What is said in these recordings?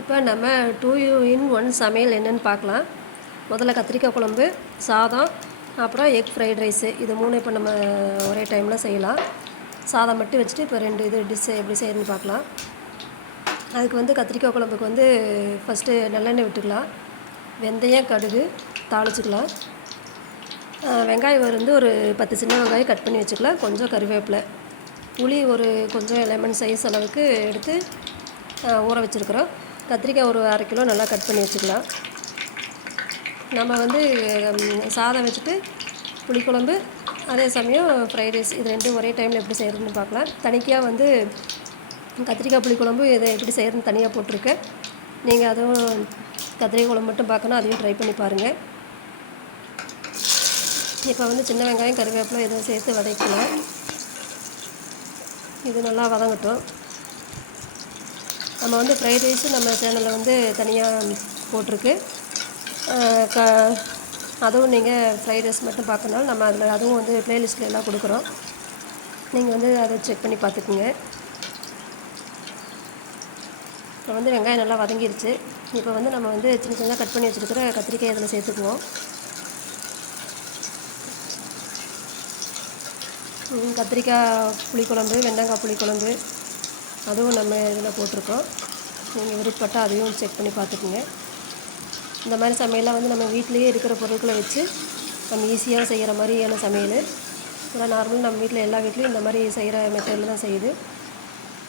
இப்போ நம்ம two in one சமையல் என்னென்னு பார்க்கலாம். முதல்ல கத்திரிக்காய் குழம்பு சாதம் அப்புறம் எக் ஃப்ரைட் ரைஸு இது மூணு இப்போ நம்ம ஒரே டைமில் செய்யலாம். சாதம் மட்டும் வச்சுட்டு இப்போ ரெண்டு இது டிஷ்ஷு எப்படி செய்யணும்னு பார்க்கலாம். அதுக்கு வந்து கத்திரிக்காய் குழம்புக்கு வந்து ஃபஸ்ட்டு நல்லெண்ணெய் விட்டுக்கலாம். வெந்தயம் கடுகு தாளிச்சுக்கலாம். வெங்காயம் வந்து ஒரு பத்து சின்ன வெங்காயம் கட் பண்ணி வச்சுக்கலாம். கொஞ்சம் கருவேப்பிலை. புளி ஒரு கொஞ்சம் லெமன் சைஸ் அளவுக்கு எடுத்து ஊற வச்சுருக்குறோம். கத்திரிக்காய் ஒரு அரை கிலோ நல்லா கட் பண்ணி வச்சுக்கலாம். நம்ம வந்து சாதம் வச்சுட்டு புளிக்குழம்பு அதே சமயம் ஃப்ரைட் ரைஸ் இது ரெண்டும் ஒரே டைமில் எப்படி செய்கிறதுன்னு பார்க்கலாம். தனிக்கையாக வந்து கத்திரிக்காய் புளிக்குழம்பு இதை எப்படி செய்கிறதுன்னு தனியாக போட்டிருக்கேன். நீங்கள் அதுவும் கத்திரிக்காய் குழம்பு மட்டும் பார்க்கணும் அதையும் ட்ரை பண்ணி பாருங்கள் இப்போ வந்து சின்ன வெங்காயம் கருவேப்பிலை எதுவும் சேர்த்து வதக்கலாம். இது நல்லா வதங்கட்டும். நம்ம வந்து ஃப்ரைட் ரைஸும் நம்ம சேனலில் வந்து தனியாக போட்டிருக்கு. க அதுவும் நீங்கள் ஃப்ரைட் ரைஸ் மட்டும் பார்க்கறனால நம்ம அதில் அதுவும் வந்து ப்ளேலிஸ்ட்டில் எல்லாம் கொடுக்குறோம். நீங்கள் வந்து அதை செக் பண்ணி பார்த்துக்குங்க. இப்போ வந்து வெங்காயம் நல்லா வதங்கிருச்சு. இப்போ வந்து நம்ம வந்து சின்ன சின்னதாக கட் பண்ணி வச்சுருக்கிற கத்திரிக்காய் இதில் சேர்த்துக்குவோம். கத்திரிக்காய் புளிக்குழம்பு வெண்டங்காய் புளிக்குழம்பு. அதுவும் நம்ம இதில் போட்டிருக்கோம். நீங்கள் விருப்பப்பட்டால் அதையும் செக் பண்ணி பார்த்துக்குங்க. இந்த மாதிரி சமையல்லாம் வந்து நம்ம வீட்டிலேயே இருக்கிற பொருட்களை வச்சு நம்ம ஈஸியாக செய்கிற மாதிரியான சமையல். இதெல்லாம் நார்மலாக நம்ம வீட்டில் எல்லா வீட்லேயும் இந்த மாதிரி செய்கிற மெத்தடில் தான் செய்யுது.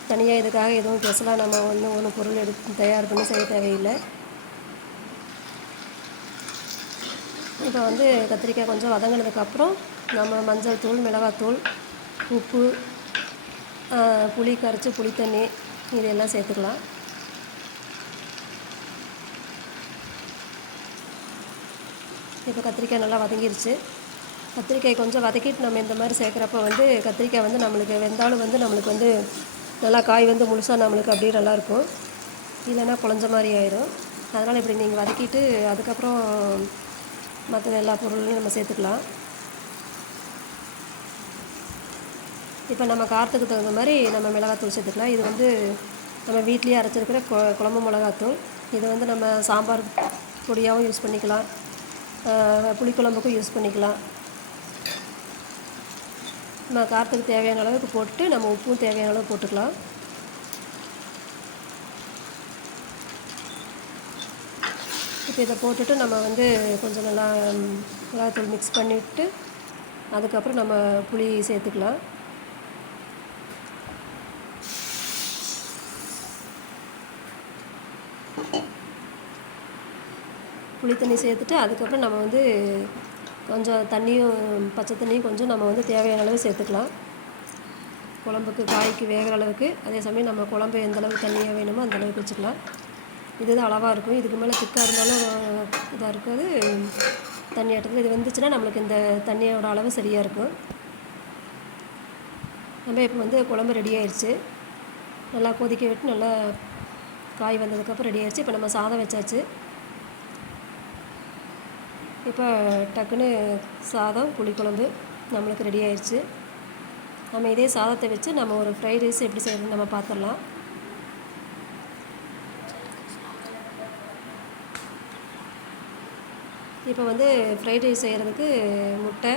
தனியாக இதுக்காக எதுவும் ஸ்பெஷலாக நம்ம ஒன்றும் ஒன்று பொருள் எடுத்து தயார் பண்ணி செய்ய தேவையில்லை. இப்போ வந்து கத்திரிக்காய் கொஞ்சம் வதங்கினதுக்கப்புறம் நம்ம மஞ்சள் தூள் மிளகாத்தூள் உப்பு புளி கரைச்சி புளி தண்ணி இதெல்லாம் சேர்த்துக்கலாம். இப்போ கத்திரிக்காய் நல்லா வதங்கிருச்சு. கத்திரிக்காய் கொஞ்சம் வதக்கிட்டு நம்ம இந்த மாதிரி சேர்க்குறப்ப வந்து கத்திரிக்காய் வந்து நம்மளுக்கு வெந்தாலும் வந்து நம்மளுக்கு வந்து நல்லா காய் வந்து முழுசாக நம்மளுக்கு அப்படியே நல்லாயிருக்கும் இல்லைன்னா குழஞ்ச மாதிரி ஆயிரும். அதனால் இப்படி நீங்கள் வதக்கிட்டு அதுக்கப்புறம் மற்ற எல்லா பொருளையும் நம்ம சேர்த்துக்கலாம். இப்போ நம்ம காரத்துக்கு தகுந்த மாதிரி நம்ம மிளகாத்தூள் சேர்த்துக்கலாம். இது வந்து நம்ம வீட்லேயே அரைச்சிருக்கிற கொ குழம்பு மிளகாத்தூள். இது வந்து நம்ம சாம்பார் பொடியாகவும் யூஸ் பண்ணிக்கலாம். புளிக்குழம்புக்கும் யூஸ் பண்ணிக்கலாம். நம்ம காரத்துக்கு தேவையான அளவுக்கு போட்டுட்டு நம்ம உப்பும் தேவையான அளவு போட்டுக்கலாம். இப்போ இதை போட்டுட்டு நம்ம வந்து கொஞ்சம் நல்லா மிளகாத்தூள் மிக்ஸ் பண்ணிவிட்டு அதுக்கப்புறம் நம்ம புளி சேர்த்துக்கலாம். புளி தண்ணி சேர்த்துட்டு அதுக்கப்புறம் நம்ம வந்து கொஞ்சம் தண்ணியும் பச்சை தண்ணியும் கொஞ்சம் நம்ம வந்து தேவையான அளவு சேர்த்துக்கலாம். குழம்புக்கு காய்க்கு வேகிற அளவுக்கு. அதே சமயம் நம்ம குழம்பு எந்த அளவுக்கு தண்ணியாக வேணுமோ அந்த அளவுக்கு வச்சுக்கலாம். இதுதான் அளவாக இருக்கும். இதுக்கு மேலே திக்காக இருந்தாலும் இதாக இருக்காது. தண்ணி ஆட்டத்தில் இது வந்துச்சுன்னா நம்மளுக்கு இந்த தண்ணியோட அளவு சரியாக இருக்கும். நம்ம இப்போ வந்து குழம்பு ரெடி ஆயிடுச்சு நல்லா கொதிக்க விட்டு நல்லா காய் வந்ததுக்கப்புறம் ரெடி ஆயிடுச்சு இப்போ நம்ம சாதம் வச்சாச்சு. இப்போ டக்குன்னு சாதம் புளிக்குழம்பு நம்மளுக்கு ரெடி ஆயிடுச்சு நம்ம இதே சாதத்தை வச்சு நம்ம ஒரு ஃப்ரைட் ரைஸ் எப்படி செய்யறதுன்னு நம்ம பார்த்துடலாம் இப்போ வந்து ஃப்ரைட் ரைஸ் செய்கிறதுக்கு முட்டை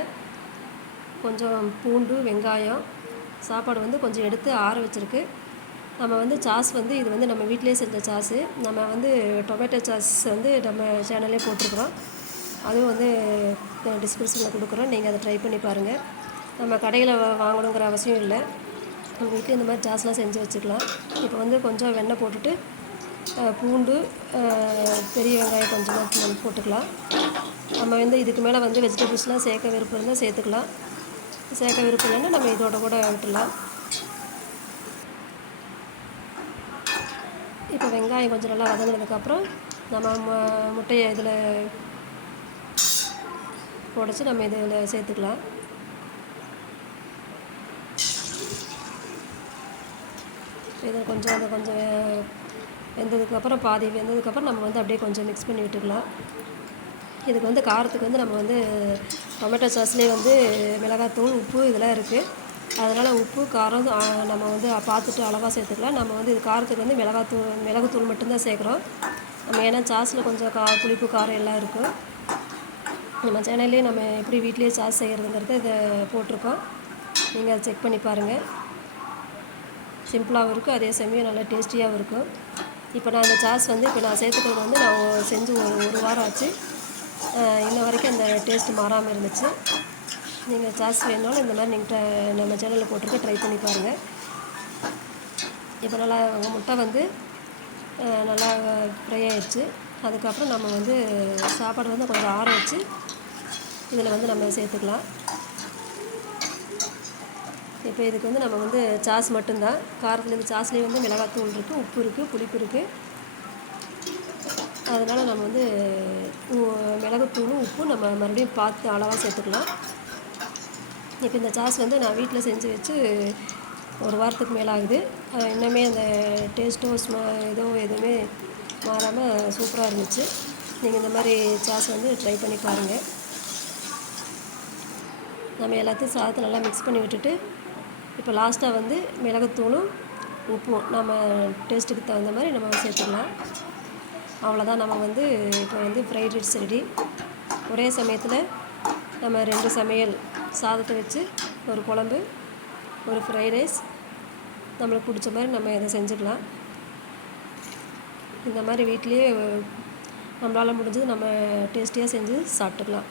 கொஞ்சம் பூண்டு வெங்காயம் சாப்பாடு வந்து கொஞ்சம் எடுத்து ஆற வச்சுருக்கு. நம்ம வந்து சாஸ் வந்து இது வந்து நம்ம வீட்டிலேயே செஞ்ச சாஸு. நம்ம வந்து டொமேட்டோ சாஸ் வந்து நம்ம சேனல்லே போட்டிருக்குறோம். அதுவும் வந்து டிஸ்கிரிப்ஷனில் கொடுக்குறோம். நீங்கள் அதை ட்ரை பண்ணி பாருங்கள் நம்ம கடையில் வாங்கணுங்கிற அவசியம் இல்லை. நம்ம வீட்டில் இந்த மாதிரி ஜாஸ்லாம் செஞ்சு வச்சுக்கலாம். இப்போ வந்து கொஞ்சம் வெண்ணெய் போட்டுட்டு பூண்டு பெரிய வெங்காயம் கொஞ்சமாக நம்ம போட்டுக்கலாம். நம்ம வந்து இதுக்கு மேலே வந்து வெஜிடபிள்ஸ்லாம் சேர்க்க விருப்பம் இருந்தால் சேர்த்துக்கலாம். சேர்க்க விருப்பம் இல்லைன்னா நம்ம இதோட கூட விட்டுடலாம் இப்போ வெங்காயம் கொஞ்சம் நல்லா வதங்கினதுக்கப்புறம் நம்ம முட்டையை இதில் உடச்சி நம்ம இதில் சேர்த்துக்கலாம். இதை கொஞ்சம் அதை கொஞ்சம் வெந்ததுக்கப்புறம் பாதி வெந்ததுக்கப்புறம் நம்ம வந்து அப்படியே கொஞ்சம் மிக்ஸ் பண்ணி விட்டுக்கலாம். இதுக்கு வந்து காரத்துக்கு வந்து நம்ம வந்து டொமேட்டோ சாஸ்லேயே வந்து மிளகாத்தூள் உப்பு இதெல்லாம் இருக்குது அதனால் உப்பு காரம் நம்ம வந்து பார்த்துட்டு அளவாக சேர்த்துக்கலாம். நம்ம வந்து இது காரத்துக்கு வந்து மிளகாத்தூள் மிளகுத்தூள் மட்டும்தான் சேர்க்குறோம். நம்ம ஏன்னா சாஸில் கொஞ்சம் கா புளிப்பு காரம் எல்லாம் இருக்கும். நம்ம சேனல்லே நம்ம எப்படி வீட்லேயே சாஸ் செய்கிறதுங்கிறத இதை போட்டிருக்கோம். நீங்கள் அதை செக் பண்ணி பாருங்கள் சிம்பிளாகவும் இருக்கும் அதே சமயம் நல்லா டேஸ்டியாகவும் இருக்கும். இப்போ நான் அந்த சாஸ் வந்து இப்போ நான் சேர்த்துக்கிறது வந்து நான் செஞ்சு ஒரு ஒரு வாரம் ஆச்சு. இன்ன வரைக்கும் அந்த டேஸ்ட் மாறாமல் இருந்துச்சு. நீங்கள் சாஸ் வேணுனாலும் இந்த மாதிரி நீங்கள் நம்ம சேனலில் போட்டிருக்க ட்ரை பண்ணி பாருங்கள் இப்போ நல்லா முட்டை வந்து நல்லா ஃப்ரை ஆயிடுச்சு. அதுக்கப்புறம் நம்ம வந்து சாப்பாடு வந்து கொஞ்சம் ஆற வச்சு இதில் வந்து நம்ம சேர்த்துக்கலாம். இப்போ இதுக்கு வந்து நம்ம வந்து சாஸ் மட்டும்தான். காரத்தில் இந்த சாஸ்லேயே வந்து மிளகாத்தூள் இருக்குது உப்பு இருக்குது புளிப்பு இருக்குது அதனால் நம்ம வந்து மிளகுத்தூளும் உப்பும் நம்ம மறுபடியும் பார்த்து அளவாக சேர்த்துக்கலாம். இப்போ இந்த சாஸ் வந்து நான் வீட்டில் செஞ்சு வச்சு ஒரு வாரத்துக்கு மேலே ஆகுது இன்னுமே அந்த டேஸ்ட்டோ ஸ்ம இதோ எதுவுமே மாறாமல் சூப்பராக இருந்துச்சு. நீங்கள் இந்த மாதிரி சாஸ் வந்து ட்ரை பண்ணி பாருங்கள் நம்ம எல்லாத்தையும் சாதத்தை நல்லா மிக்ஸ் பண்ணி விட்டுட்டு இப்போ லாஸ்ட்டாக வந்து மிளகுத்தூளும் உப்பும் நம்ம டேஸ்ட்டுக்கு தகுந்த மாதிரி நம்ம சேர்த்துக்கலாம். அவ்வளோதான் நம்ம வந்து இப்போ வந்து ஃப்ரைட் ரைஸ் ரெடி ஒரே சமயத்தில் நம்ம ரெண்டு சமையல் சாதத்தை வச்சு ஒரு குழம்பு ஒரு ஃப்ரைட் ரைஸ் நம்மளுக்கு பிடிச்ச மாதிரி நம்ம இதை செஞ்சுக்கலாம். இந்த மாதிரி வீட்லேயே நம்மளால் முடிஞ்சது நம்ம டேஸ்டியாக செஞ்சு சாப்பிட்டுக்கலாம்.